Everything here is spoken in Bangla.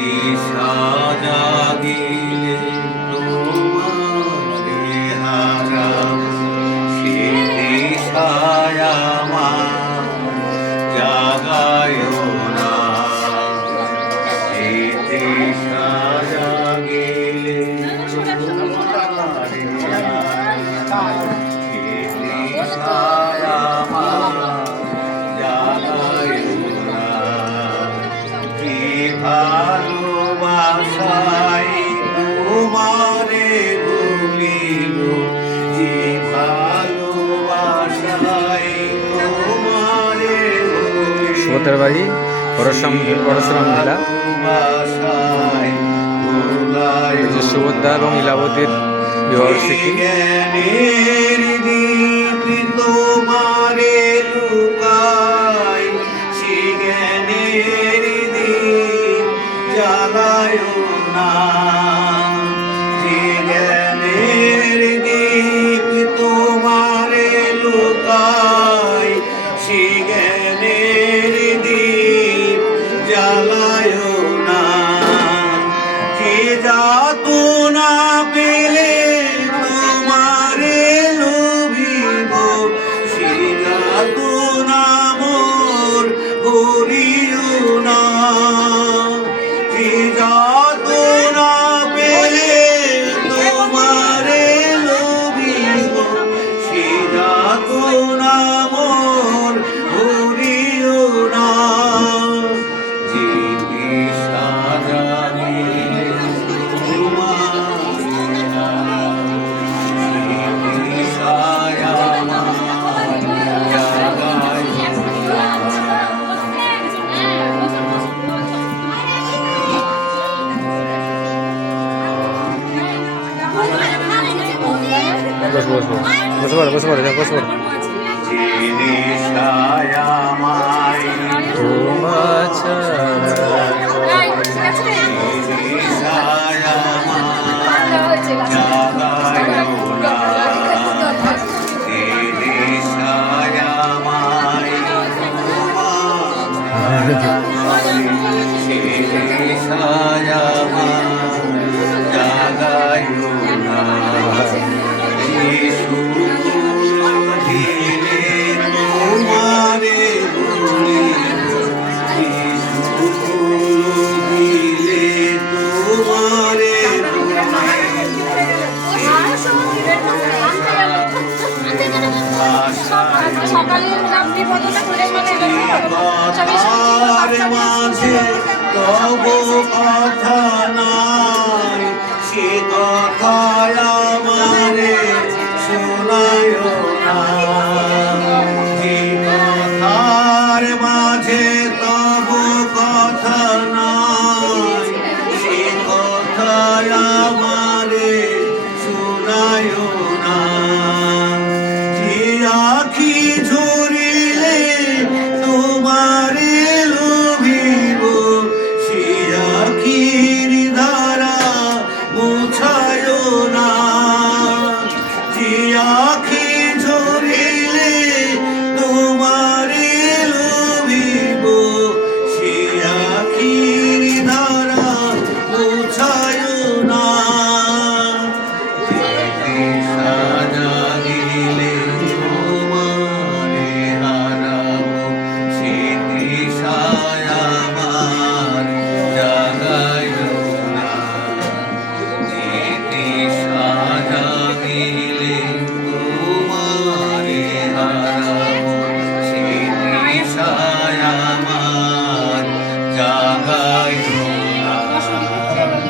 তৃষা জাগিলে তোমারে হারাব, সে তৃষায় আমার জাগায় না। সে তৃষা জাগিলে তোমারে হারাব, সে তৃষায় আমার জাগায় না। কি ভালোবাসায় তোমারে ভুলিব, যে ভালোবাসায় তোমারে ভুলিব। সুভদ্রার বাড়ি পরশুরাম জেলা। সুভদ্রা এবং লীলাবতীর বিবাহবার্ষিকী। তোমারে লুকাই, সে জ্ঞানের দীপ জ্বালায় না। যে জ্ঞানের দীপ তোমারে লুকাই, সে জ্ঞানের দীপ জ্বালায় না। যে যাতনা পেলে তোমারে লোভিব, সে যাতনা মোর করিও না। যে যাতনা পেলে তোমারে লোভিব, সে যাতনা মোর করিও না। যে তৃষা জাগিলে তোমারে হারাব, সে তৃষায় আমার জাগায় না। বসে পড়ো। যে তৃষায় আমায় তোমার ছাড়া তৃষায় আমার জাগায় না। যে তৃষায় আমায় সে তৃষায় আমার জাগায় না। যে সুখ দিলে তোমারে ভুলিব, যে সুখ দিলে তোমারে ভুলিব। কথার মাঝে তব কথা নাই, সে কথায় আমারে শোনায় না। যে কথার মাঝে তব কথা নাই, সে কথায় আমারে শোনায় না। যে আখি ঝরিলে তোমারে লোভিব, সে আখির ধারা মুছায় না। যে আখি ঝরিলে তোমারে লোভিব, সে আখির ধারা মুছায় না। যে তৃষা জাগিলে তোমারে হারাব, সে তৃষায় আমার জাগায় না। যে তৃষা জাগিলে তোমারে হারাব, সে তৃষায় আমার জাগায়